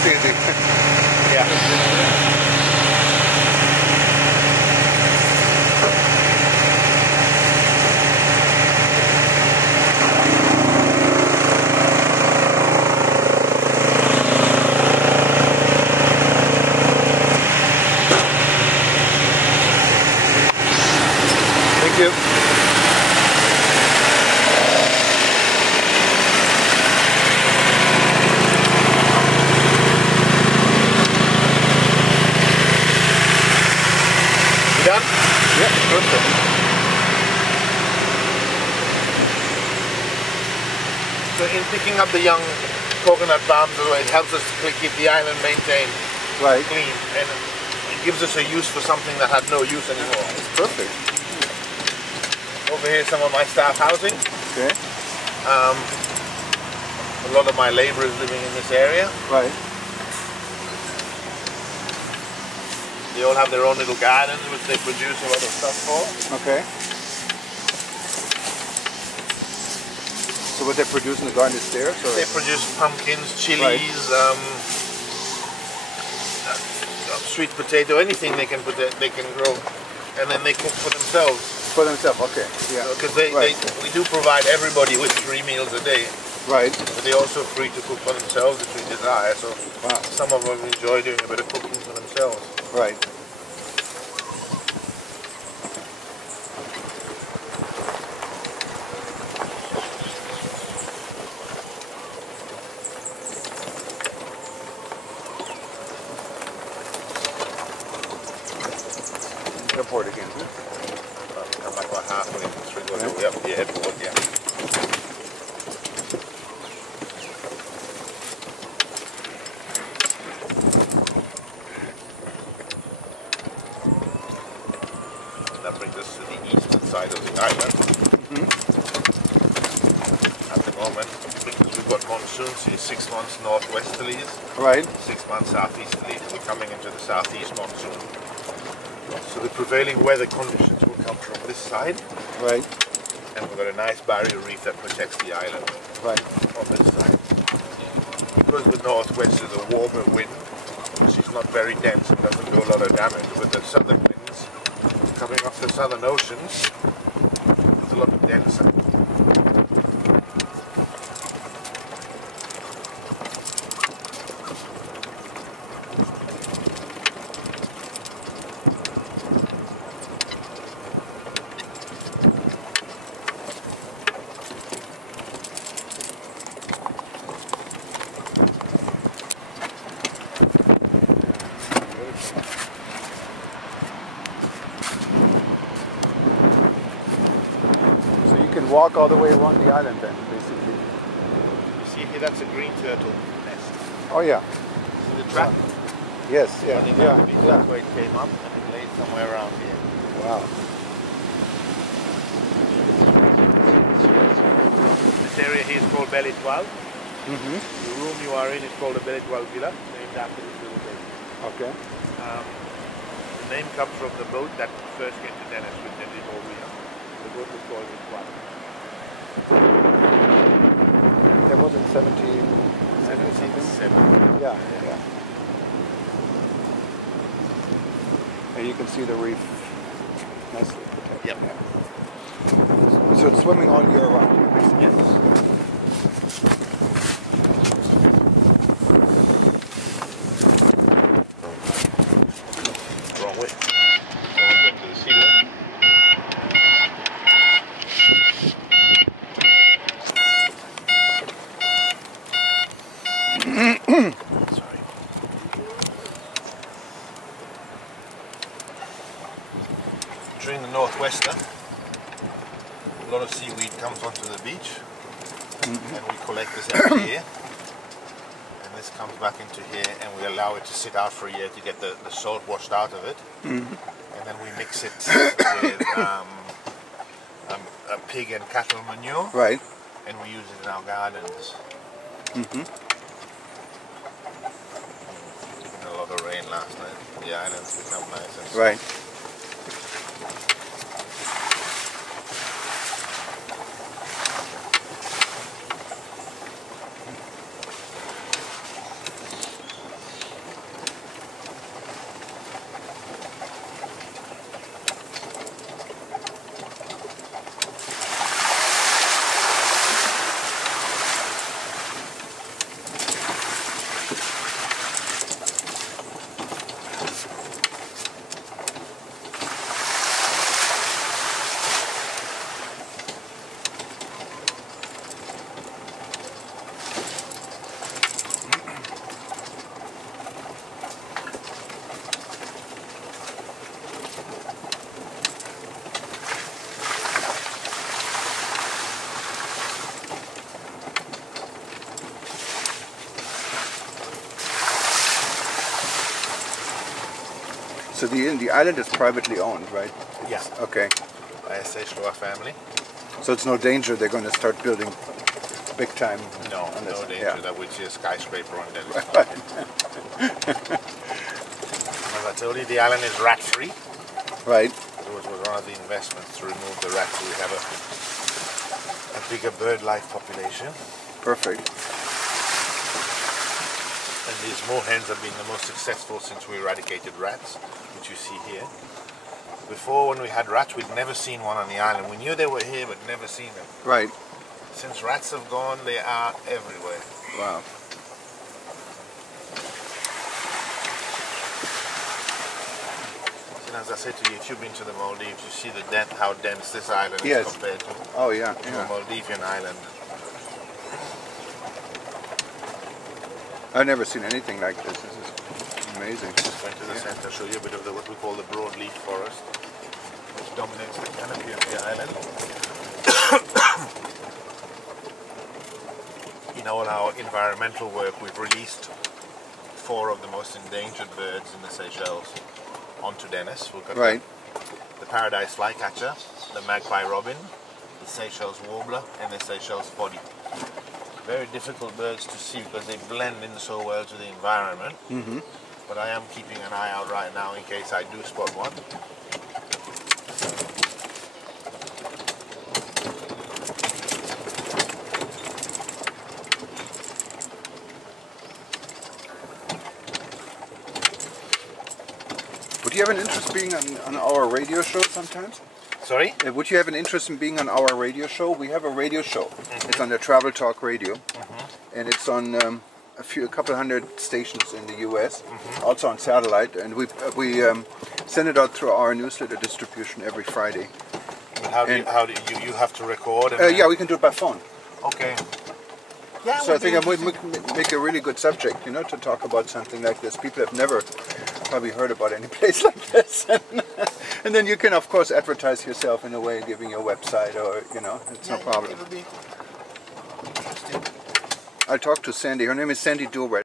That's easy. Yeah. Thank you. Done? Yeah, perfect. So in picking up the young coconut palms, it helps us to keep the island maintained Right. clean, and it gives us a use for something that had no use anymore. It's perfect. Over here is some of my staff housing. Okay. A lot of my laborers living in this area. Right. They all have their own little gardens which they produce a lot of stuff for. Okay. So what they produce in the garden is theirs? Or? They produce pumpkins, chilies, sweet potato, anything they can grow, and then they cook for themselves. For themselves, okay. Yeah. Because we do provide everybody with 3 meals a day. Right. But they're also free to cook for themselves if they desire. So Wow. some of them enjoy doing a bit of cooking for themselves. Right. Airport again. I'm like about halfway through the way up the airport, yeah. That brings us to the eastern side of the island. At the moment, because we've got monsoons here, 6 months northwesterlies, Right. 6 months southeasterlies, we're coming into the southeast monsoon. So the prevailing weather conditions will come from this side, Right. and we've got a nice barrier reef that protects the island Right. on this side. Because the northwest is a warmer wind, which is not very dense and doesn't do a lot of damage, but the southern winds coming off the southern oceans is a lot denser. Walk all the way around the island then, basically. You see here, that's a green turtle nest. Oh yeah. See the trap? Yes, yeah, Running yeah, down the beach, yeah. that's where it came up, and it laid somewhere around here. Wow. This area here is called Belly 12. Mm-hmm. The room you are in is called the Belly 12 Villa, named after this little baby. Okay. The name comes from the boat that first came to Denis with Denis over here. The boat was called the 12. That was in 1777. Yeah, yeah. And you can see the reef nicely protected. Yep. Yeah. So it's swimming all year round here, basically. Yes. Wrong way. Going back to the sea there. Sorry. During the northwester, a lot of seaweed comes onto the beach, and we collect this every year. And this comes back into here, and we allow it to sit out for a year to get the salt washed out of it. And then we mix it with a pig and cattle manure, Right. and we use it in our gardens. A lot of rain last night. The islands become nice and Right. So the island is privately owned, right? Yeah. Okay. By a Seychelles family. So it's no danger they're going to start building big time. No, on this. no danger Yeah. that we see a skyscraper on Denis. Right. As I told you, the island is rat-free. Right. It was one of the investments to remove the rats so we have a bigger bird life population. Perfect. And these moorhens have been the most successful since we eradicated rats, which you see here. Before, when we had rats, we'd never seen one on the island. We knew they were here, but never seen them. Right. Since rats have gone, they are everywhere. Wow. And as I said to you, if you've been to the Maldives, you see how dense this island Yes. is compared to Oh yeah. a Yeah. Maldivian island. I've never seen anything like this. This is amazing. Just went to the center, show you a bit of what we call the broadleaf forest, which dominates the canopy of the island. In all our environmental work, we've released 4 of the most endangered birds in the Seychelles onto Denis. We've got Right. the paradise flycatcher, the magpie robin, the Seychelles warbler, and the Seychelles body. Very difficult birds to see because they blend in so well to the environment. Mm-hmm. But I am keeping an eye out right now in case I do spot one. Would you have an interest being on our radio show sometimes? Sorry? Would you have an interest in being on our radio show? We have a radio show. Mm-hmm. It's on the Travel Talk Radio, and it's on a couple hundred stations in the U.S. Also on satellite, and we send it out through our newsletter distribution every Friday. But how do you have to record? And Yeah, we can do it by phone. Okay. Yeah, So I think we make a really good subject, you know, to talk about something like this. People have never probably heard about any place like this. And then you can, of course, advertise yourself in a way, giving your website or, you know, it's no problem. It would be interesting. I'll talk to Sandy. Her name is Sandy Durwet.